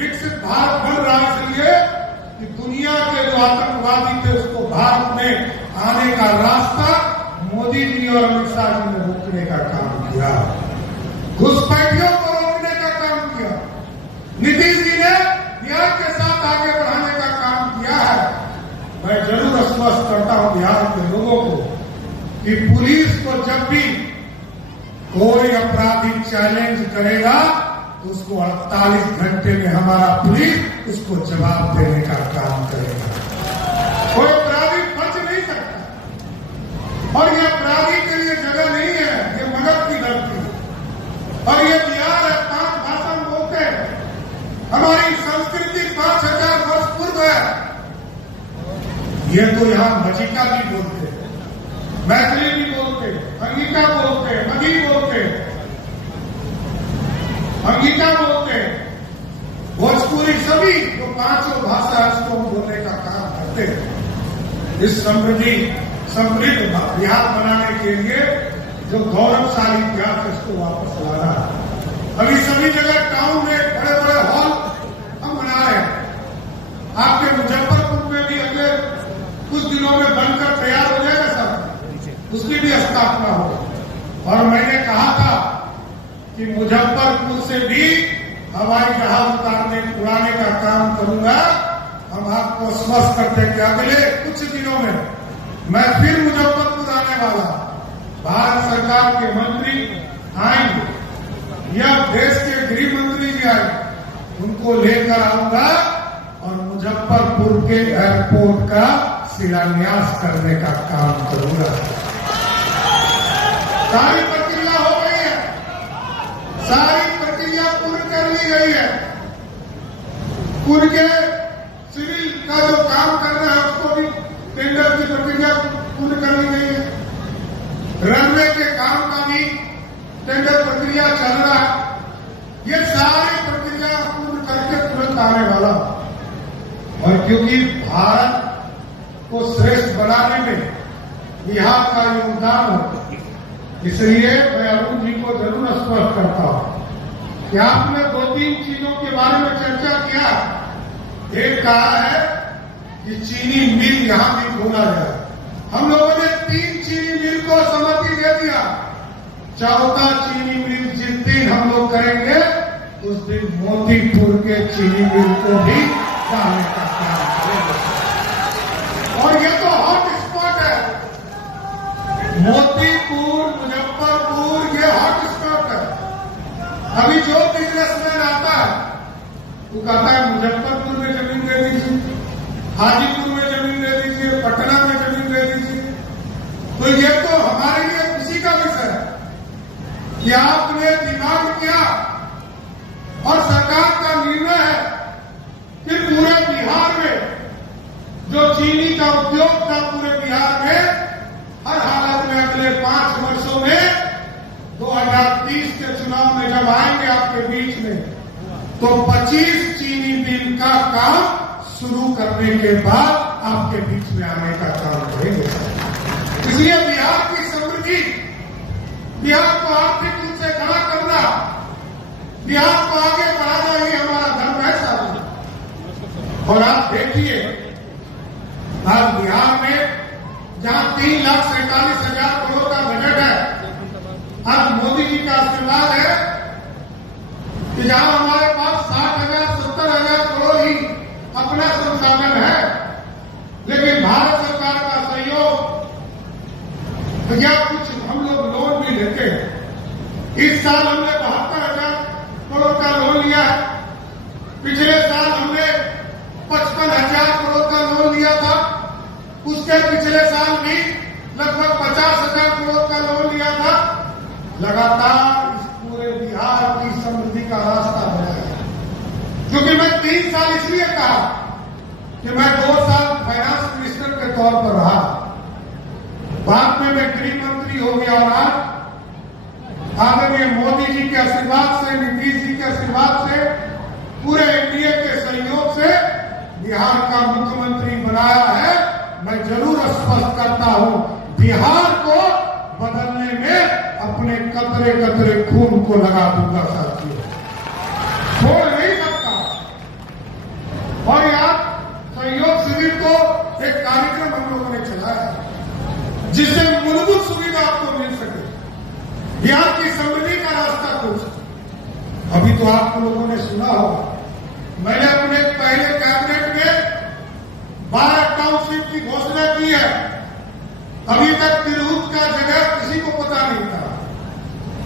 विकसित भारत बन रहा है इसलिए कि दुनिया के जो आतंकवादी थे उसको भारत में आने का रास्ता मोदी जी और अमित शाह जी ने रोकने का काम किया, घुसपैठियों को रोकने का काम किया। नीतीश जी ने न्याय के साथ आगे बढ़ाने का काम किया है। मैं जरूर आश्वस्त करता हूं बिहार के लोगों को कि पुलिस को जब भी कोई अपराधी चैलेंज करेगा तो उसको 48 घंटे में हमारा पुलिस उसको जवाब देने का काम करेगा। कोई अपराधी बच नहीं सकता और ये अपराधी के लिए जगह नहीं है, ये मगध की धरती है और ये बिहार है। 5 भाषा बोलते हैं, हमारी संस्कृति 5000 वर्ष पूर्व है। ये तो यहाँ मचिका भी बोलते हैं, मैथिली भी बोलते, अंगिका बोलते, मधी बोलते, अंगिका बोलते, भोजपुरी, सभी जो 5 भाषा है उसको हम बोलने का काम करते हैं। इस समृद्ध बिहार बनाने के लिए जो गौरवशाली इतिहास है उसको वापस लाना है। अभी सभी जगह टाउन में बड़े बड़े हॉल हम बना रहे हैं। आपके मुजफ्फरपुर में भी अगले कुछ दिनों में बनकर तैयार हो जाएगा सर, उसकी भी स्थापना हो। और मैंने कहा था कि मुजफ्फरपुर से भी हवाई जहाज उड़ाने का काम करूंगा। हम आपको आश्वस्त करते हैं कि अगले कुछ दिनों में मैं फिर मुजफ्फरपुर आने वाला, भारत सरकार के मंत्री आएंगे या देश के गृह मंत्री जी आएंगे, उनको लेकर आऊंगा और मुजफ्फरपुर के एयरपोर्ट का शिलान्यास करने का काम करूंगा। सारी प्रक्रिया हो गई है, सारी प्रक्रिया पूरी कर ली गई है। पूर्व के सिविल का जो काम करना है उसको भी टेंडर की प्रक्रिया पूरी कर ली गई है। रनवे के काम का भी टेंडर प्रक्रिया चल रहा है। ये सारी प्रक्रिया पूरी करके तुरंत आने वाला। और क्योंकि भारत को श्रेष्ठ बनाने में बिहार का योगदान हो, इसलिए मैं अरुण जी को जरूर आश्वस्त करता हूं कि आपने 2-3 चीजों के बारे में चर्चा किया। एक कहा है कि चीनी मिल यहां भी खोला जाए। हम लोगों ने 3 चीनी मिल को सहमति दे दिया। 4था चीनी मिल जिस दिन हम लोग करेंगे उस दिन मोतीपुर के चीनी मिल को भी डालने का काम करेंगे। और ये तो हॉट स्पॉट है, मोतीपुर, मुजफ्फरपुर, ये हॉट स्पॉट है। अभी जो बिजनेसमैन आता है वो कहता है मुजफ्फरपुर में जमीन दे दीजिए, हाजीपुर में जमीन दे दीजिए, पटना में जमीन दे दीजिए। तो ये तो हमारे लिए खुशी का विषय है कि आपने डिमांड किया और सरकार का निर्णय है कि पूरे बिहार में जो चीनी का उद्योग था पूरे बिहार में हर हालत में अगले 5 वर्षों में 2030 के चुनाव में जब आएंगे आपके बीच में तो 25 चीनी मिल का काम शुरू करने के बाद आपके बीच में आने का काम करेंगे। इसलिए बिहार की समृद्धि, बिहार को आर्थिक रूप से खड़ा करना, बिहार को आगे बढ़ाना ही हमारा धर्म है साहब। और आप देखिए आज बिहार में जहां 3,47,000 करोड़ का बजट है, आज मोदी जी का आशीर्वाद है कि जहां हमारे पास 60,000-70,000 करोड़ ही अपना संसाधन है, लेकिन भारत सरकार का सहयोग या कुछ हम लोग लोन भी लेते हैं। इस साल हमने 72,000 करोड़ का लोन लिया है। पिछले साल हमने 55,000 करोड़ का लोन लिया था। उसके पिछले साल भी लगभग 50,000 करोड़ का लोन लिया था। लगातार इस पूरे बिहार की समृद्धि का रास्ता बनाया। क्योंकि मैं 3 साल इसलिए कहा कि मैं 2 साल फाइनेंस मिनिस्टर के तौर पर रहा, बाद में मैं गृह मंत्री हो गया और आज आदरणीय मोदी जी के आशीर्वाद से, नीतीश जी के आशीर्वाद से, पूरे एनडीए के सहयोग से बिहार का मुख्यमंत्री बनाया है। मैं जरूर स्पष्ट करता हूं, बिहार को बदलने में अपने कतरे कतरे खून को लगा दूंगा साथियों, छोड़ नहीं सकता। आप लोगों ने सुना होगा, मैंने अपने पहले कैबिनेट में 12 टाउनशिप की घोषणा की है। अभी तक तिरहुत का जगह किसी को पता नहीं था।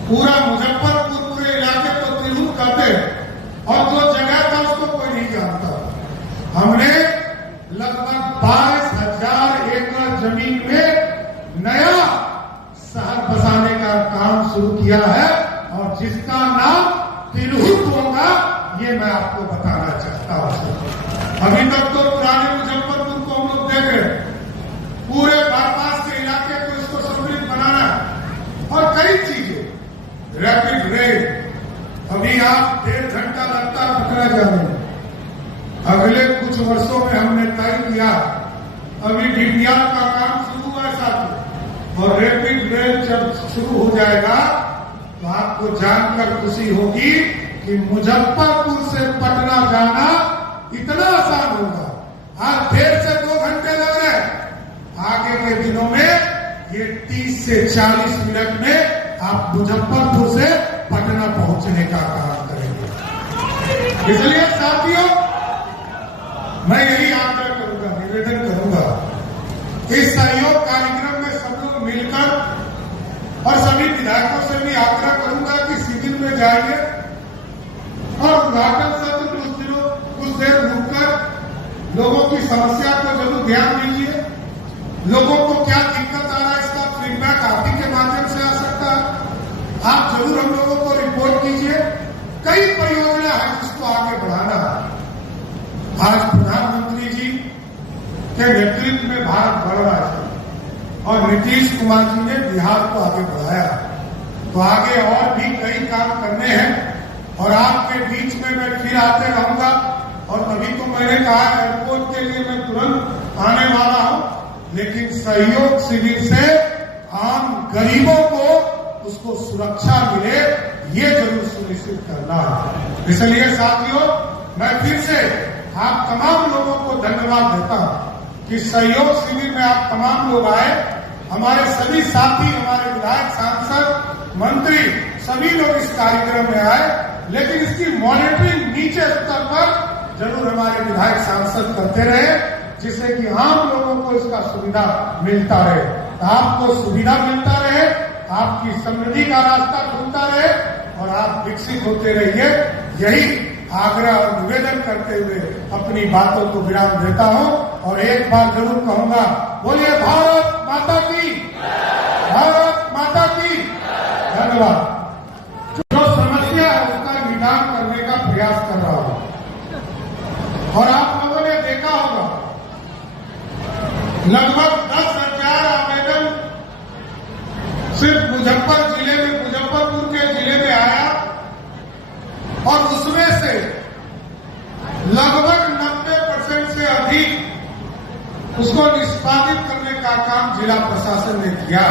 पूरा मुजफ्फरपुर, पूरे इलाके को तिरहुत कहते हैं और जो जगह था उसको कोई नहीं जानता। हमने लगभग 22,000 एकड़ जमीन में नया शहर बसाने का काम शुरू किया है और जिसका नाम तिरहुत होगा, ये मैं आपको बताना चाहता हूं। अभी तक तो पुराने मुजफ्फरपुर को हम लोग देख रहे, पूरे बाईपास के इलाके को इसको समृद्ध बनाना और कई चीजें, रैपिड रेल, अभी आप 1.5 घंटा लगता है पटना जाने में। अगले कुछ वर्षों में हमने तय किया, अभी डीपीआर का काम शुरू हुआ है साथ, और रैपिड रेल जब शुरू हो जाएगा तो आपको जानकर खुशी होगी कि मुजफ्फरपुर से पटना जाना इतना आसान होगा। आज 1.5 से 2 घंटे लग रहे, आगे के दिनों में ये 30 से 40 मिनट में आप मुजफ्फरपुर से पटना पहुंचने का काम करेंगे। इसलिए साथियों, मैं यही आग्रह करूंगा, निवेदन करूंगा, इस सहयोग कार्यक्रम में सब लोग मिलकर, और सभी विधायकों से भी आग्रह करूंगा कि शिविर में जाइए और उद्घाटन सत्र कुछ देर रुककर लोगों की समस्या को जरूर ध्यान दीजिए। लोगों को क्या दिक्कत आ रहा है, इसका फीडबैक आप ही के माध्यम से आ सकता है। आप जरूर हम लोगों को रिपोर्ट कीजिए। कई परियोजना है जिसको आगे बढ़ाना है। आज प्रधानमंत्री जी के नेतृत्व में भारत बढ़ रहा है और नीतीश कुमार जी ने बिहार को आगे बढ़ाया, तो आगे और भी कई काम करने हैं और आपके बीच में मैं फिर आते रहूंगा। और तभी तो मैंने कहा एयरपोर्ट के लिए मैं तुरंत आने वाला हूं, लेकिन सहयोग शिविर से आम गरीबों को उसको सुरक्षा मिले, ये जरूर सुनिश्चित करना है। इसलिए साथियों, मैं फिर से आप तमाम लोगों को धन्यवाद देता हूं कि सहयोग शिविर में आप तमाम लोग आए। हमारे सभी साथी, हमारे विधायक, सांसद, मंत्री, सभी लोग इस कार्यक्रम में आए, लेकिन इसकी मॉनिटरिंग नीचे स्तर पर जरूर हमारे विधायक, सांसद करते रहे, जिससे कि आम लोगों को इसका सुविधा मिलता रहे। आपको सुविधा मिलता रहे, आपकी समृद्धि का रास्ता खुलता रहे और आप विकसित होते रहिए। यही आग्रह और निवेदन करते हुए अपनी बातों को विराम देता हूं और एक बार जरूर कहूंगा, बोलिए भारत माता की, भारत माता की। धन्यवाद। जो समस्या है उसका निदान करने का प्रयास कर रहा हूं और आप लोगों ने देखा होगा लगभग 10,000 आवेदन सिर्फ मुजफ्फरपुर के जिले में आया और उसमें से लगभग 90% से अधिक उसको निष्पादित करने का काम जिला प्रशासन ने किया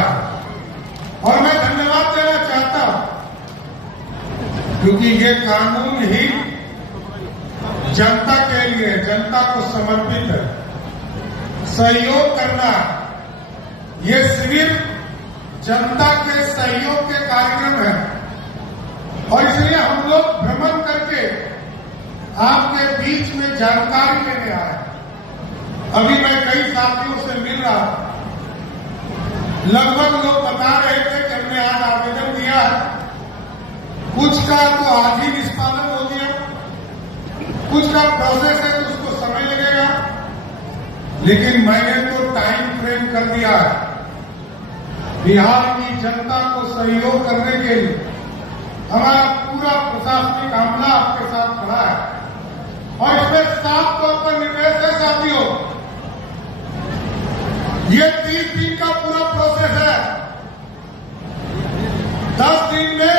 और मैं धन्यवाद देना चाहता हूं, क्योंकि ये कानून ही जनता के लिए, जनता को समर्पित है। सहयोग करना, ये शिविर जनता के सहयोग के कार्यक्रम है और इसलिए हम लोग भ्रमण करके आपके बीच में जानकारी लेने आए। अभी मैं कई साथियों से मिल रहा, लगभग लोग बता रहे थे कि हमने आज आवेदन दिया है, कुछ का तो आज ही निष्पादन हो गया, कुछ का प्रोसेस है तो उसको समय लगेगा, लेकिन मैंने तो टाइम फ्रेम कर दिया है। बिहार की जनता को सहयोग करने के लिए हमारा पूरा प्रशासनिक अमला आपके साथ खड़ा है और इसमें साफ तौर पर निर्देश है साथियों, ये 30 दिन का पूरा प्रोसेस है। 10 दिन में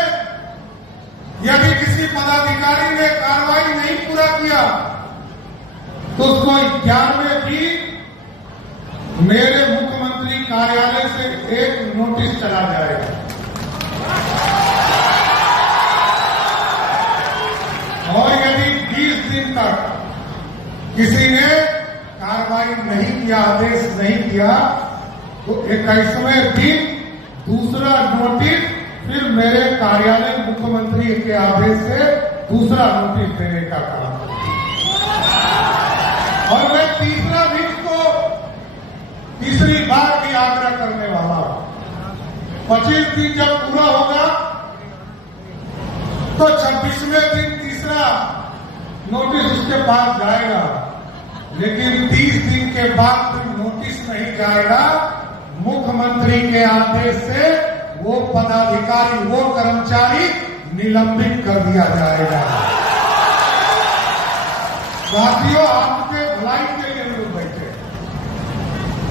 यदि किसी पदाधिकारी ने कार्रवाई नहीं पूरा किया तो उसको 11वें दिन मेरे मुख्यमंत्री कार्यालय से एक नोटिस चला जाएगा और यदि 20 दिन तक किसी ने कार्रवाई नहीं किया, आदेश नहीं किया, तो 21वें दिन दूसरा नोटिस फिर मेरे कार्यालय मुख्यमंत्री के आदेश से दूसरा नोटिस देने का काम करें। और मैं तीसरा भी इसको तीसरी बार भी आग्रह करने वाला हूं। 25 दिन जब पूरा होगा तो 26वें दिन तीसरा नोटिस उसके पास जाएगा, लेकिन 30 दिन के बाद फिर नोटिस नहीं जाएगा। मुख्यमंत्री के आदेश से वो पदाधिकारी, वो कर्मचारी निलंबित कर दिया जाएगा। साथियों, आपके भलाई के लिए लोग बैठे।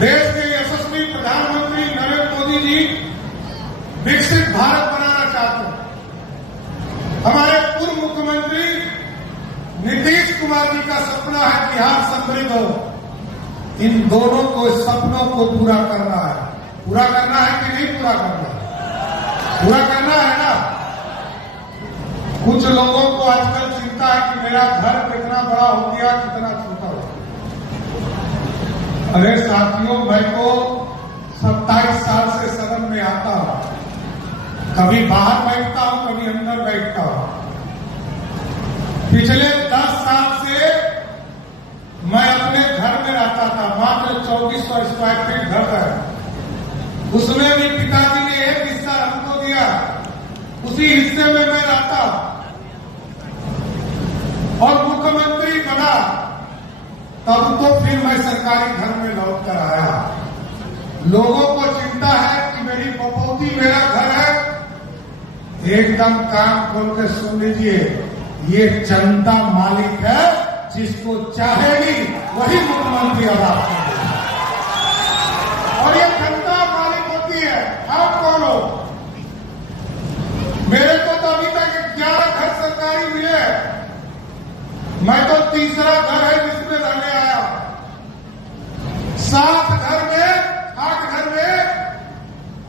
देश के यशस्वी प्रधानमंत्री नरेंद्र मोदी जी विकसित भारत बनाना चाहते हैं। हमारे पूर्व मुख्यमंत्री नीतीश कुमार जी का सपना है बिहार समृद्ध हो। इन दोनों को सपनों को पूरा करना है। पूरा करना है कि नहीं पूरा करना है? पूरा करना है ना। कुछ लोगों को आजकल चिंता है कि मेरा घर कितना बड़ा हो गया, कितना छोटा हो गया। अरे साथियों, मैं तो 27 साल से सदन में आता हूं। कभी बाहर बैठता हूं, कभी अंदर बैठता हूं। पिछले 10 साल से मैं अपने घर में रहता था। मात्र 2400 स्क्वायर फीट घर है। उसमें भी पिताजी ने एक हिस्सा हमको दिया, उसी हिस्से में मैं रहता। और मुख्यमंत्री बना तब तो फिर मैं सरकारी घर में लौट कर आया। लोगों को चिंता है कि मेरी बपौती मेरा घर है। एकदम कान खोल के सुन लीजिए, ये जनता मालिक है, जिसको चाहेगी वही मुख्यमंत्री अब आपको देगा। और ये जनता मालिक होती है। आप कौन हो? मेरे को तो अभी तक 11 घर सरकारी मिले। मैं तो तीसरा घर है जिसमें रहने आया। 7 घर में 8 घर में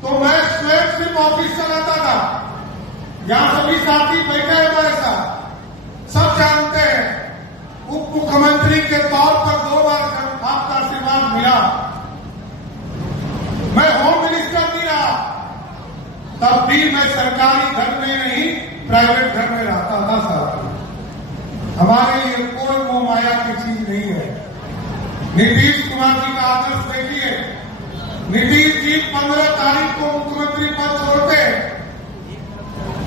तो मैं स्वयं सिर्फ ऑफिस चलाता था। यहां सभी साथी बैठे हैं, ऐसा सब जानते हैं। उप मुख्यमंत्री के तौर पर 2 बार आपका आशीर्वाद मिला। मैं होम मिनिस्टर भी रहा, तब भी मैं सरकारी घर में नहीं प्राइवेट घर में रहता था। साथियों, हमारे लिए कोई वो माया की चीज नहीं है। नीतीश कुमार जी का आदर्श देखिए। नीतीश जी 15 तारीख को मुख्यमंत्री पद छोड़ते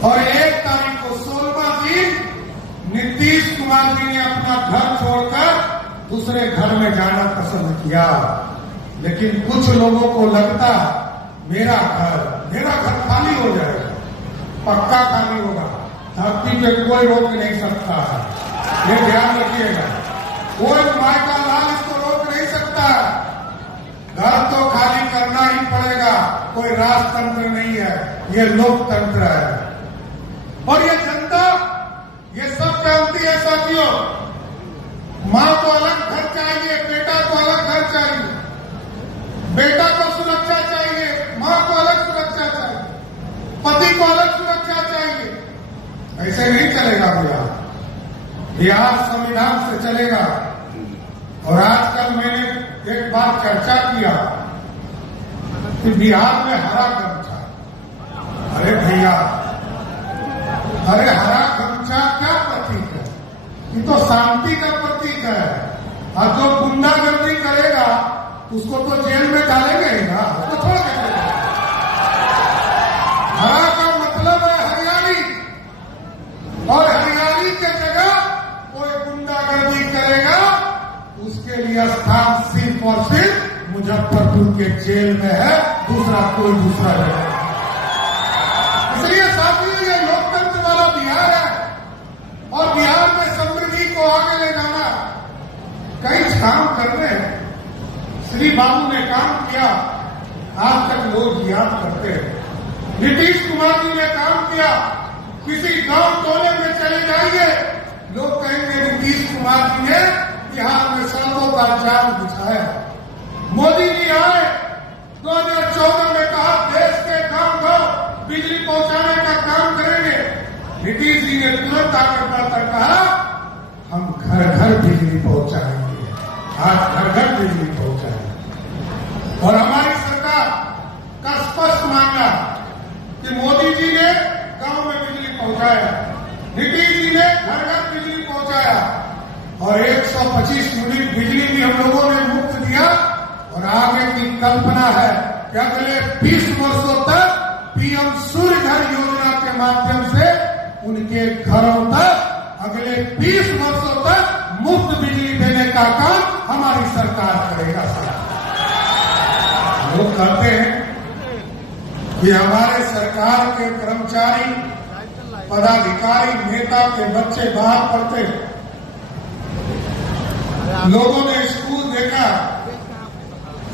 और 1 तारीख को 16वां दिन नीतीश कुमार जी ने अपना घर छोड़कर दूसरे घर में जाना पसंद किया। लेकिन कुछ लोगों को लगता मेरा घर खाली हो जाएगा, पक्का खाली होगा, धरती पे कोई रोक नहीं सकता है। ये ध्यान रखिएगा, कोई माय का लाल इसको रोक नहीं सकता। घर तो खाली करना ही पड़ेगा। कोई राजतंत्र नहीं है, ये लोकतंत्र है। और ये जनता ये सब जानती है। साथियों, मां को अलग घर चाहिए, बेटा को अलग घर चाहिए। बेटा को सुरक्षा चाहिए, मां को अलग सुरक्षा चाहिए, पति को अलग सुरक्षा चाहिए। ऐसे नहीं चलेगा बिहार। बिहार संविधान से चलेगा। और आजकल मैंने एक बार चर्चा किया कि बिहार में हरा गमछा। अरे भैया, अरे हरा गमछा क्या प्रतीक है? ये तो शांति का प्रतीक है। और जो गुंडागर्दी करेगा उसको तो जेल में डालेंगे ही ना, उसको छोड़ देंगे। हरा का मतलब है हरियाली, और हरियाली के जगह कोई गुंडागर्दी करेगा उसके लिए स्थान सिर्फ और सिर्फ मुजफ्फरपुर के जेल में है, दूसरा कोई दूसरा जगह। इसलिए साथियों, ये लोकतंत्र वाला बिहार है और बिहार में समृद्धि को आगे ले जाना। कई काम कर रहे हैं। श्री बाबू ने काम किया, आज तक लोग याद करते हैं। नीतीश कुमार जी ने काम किया। किसी गांव टोले में चले जाइए, लोग कहेंगे नीतीश कुमार जी ने बिहार में सड़कों का जाल बिछाया। मोदी जी आए, 2014 में कहा देश के गांव-गांव बिजली पहुंचाने का काम करेंगे। नीतीश जी ने तुरंत आगे बढ़कर कहा हम घर घर बिजली पहुंचाएंगे। आज घर घर बिजली पहुंचाएंगे। और हमारी सरकार का स्पष्ट मानना कि मोदी जी ने गांव में बिजली पहुंचाया, नीतीश जी ने घर और 125 यूनिट बिजली भी हम लोगों ने मुफ्त दिया। और आगे की कल्पना है कि अगले 20 वर्षों तक पीएम सूर्य घर योजना के माध्यम से उनके घरों तक अगले 20 वर्षों तक मुफ्त बिजली देने का काम हमारी सरकार करेगा। लोग कहते हैं कि हमारे सरकार के कर्मचारी, पदाधिकारी, नेता के बच्चे बाहर पढ़ते हैं। लोगों ने स्कूल देखा,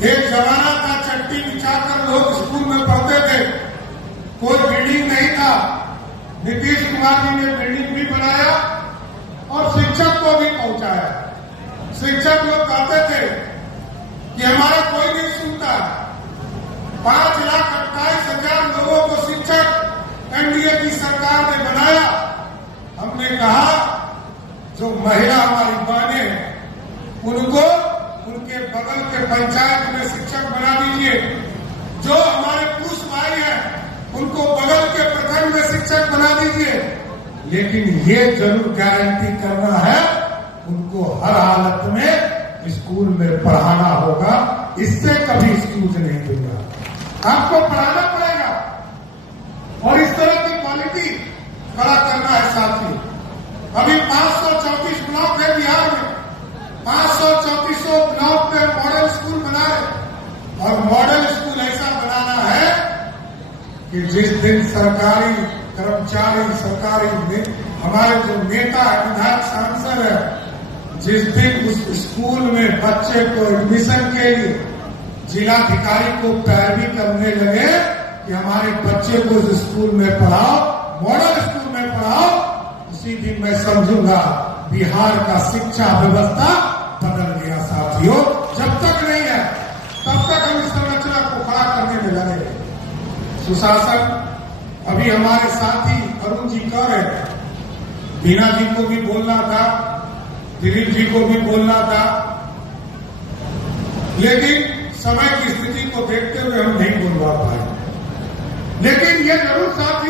एक जमाना था चट्टी बिछाकर लोग स्कूल में पढ़ते थे, कोई बिल्डिंग नहीं था। नीतीश कुमार जी ने बिल्डिंग भी बनाया और शिक्षक को भी पहुंचाया। शिक्षक लोग कहते थे कि हमारा कोई नहीं सुनता। 5,28,000 लोगों को शिक्षक एनडीए की सरकार ने बनाया। हमने कहा जो महिला हमारी बहनें हैं उनको उनके बगल के पंचायत में शिक्षक बना दीजिए। जो हमारे पुरुष भाई हैं उनको बगल के प्रखंड में शिक्षक बना दीजिए। लेकिन ये जरूर गारंटी करना है उनको हर हालत में स्कूल में पढ़ाना होगा। इससे कभी एक्सक्यूज नहीं दूंगा, आपको पढ़ाना पड़ेगा और इस तरह की क्वालिटी खड़ा करना है। साथियों, अभी 534 ब्लॉक है बिहार में, 534 ब्लॉक में मॉडल स्कूल बना रहे। और मॉडल स्कूल ऐसा बनाना है कि जिस दिन सरकारी कर्मचारी, सरकारी हमारे जो नेता है, विधायक, सांसद है, जिस दिन उस स्कूल में बच्चे को एडमिशन के लिए जिलाधिकारी को पैरवी करने लगे कि हमारे बच्चे को उस स्कूल में पढ़ाओ, मॉडल स्कूल में पढ़ाओ, उसी दिन मैं समझूंगा बिहार का शिक्षा व्यवस्था बदल गया। साथियों, जब तक नहीं है तब तक हम इस संरचना को खड़ा करने में लगे। सुशासन अभी हमारे साथी अरुण जी कह रहे थे, बीना जी को भी बोलना था, दिलीप जी को भी बोलना था, लेकिन समय की स्थिति को देखते हुए हम नहीं बोलवा पाए। लेकिन ये जरूर साथ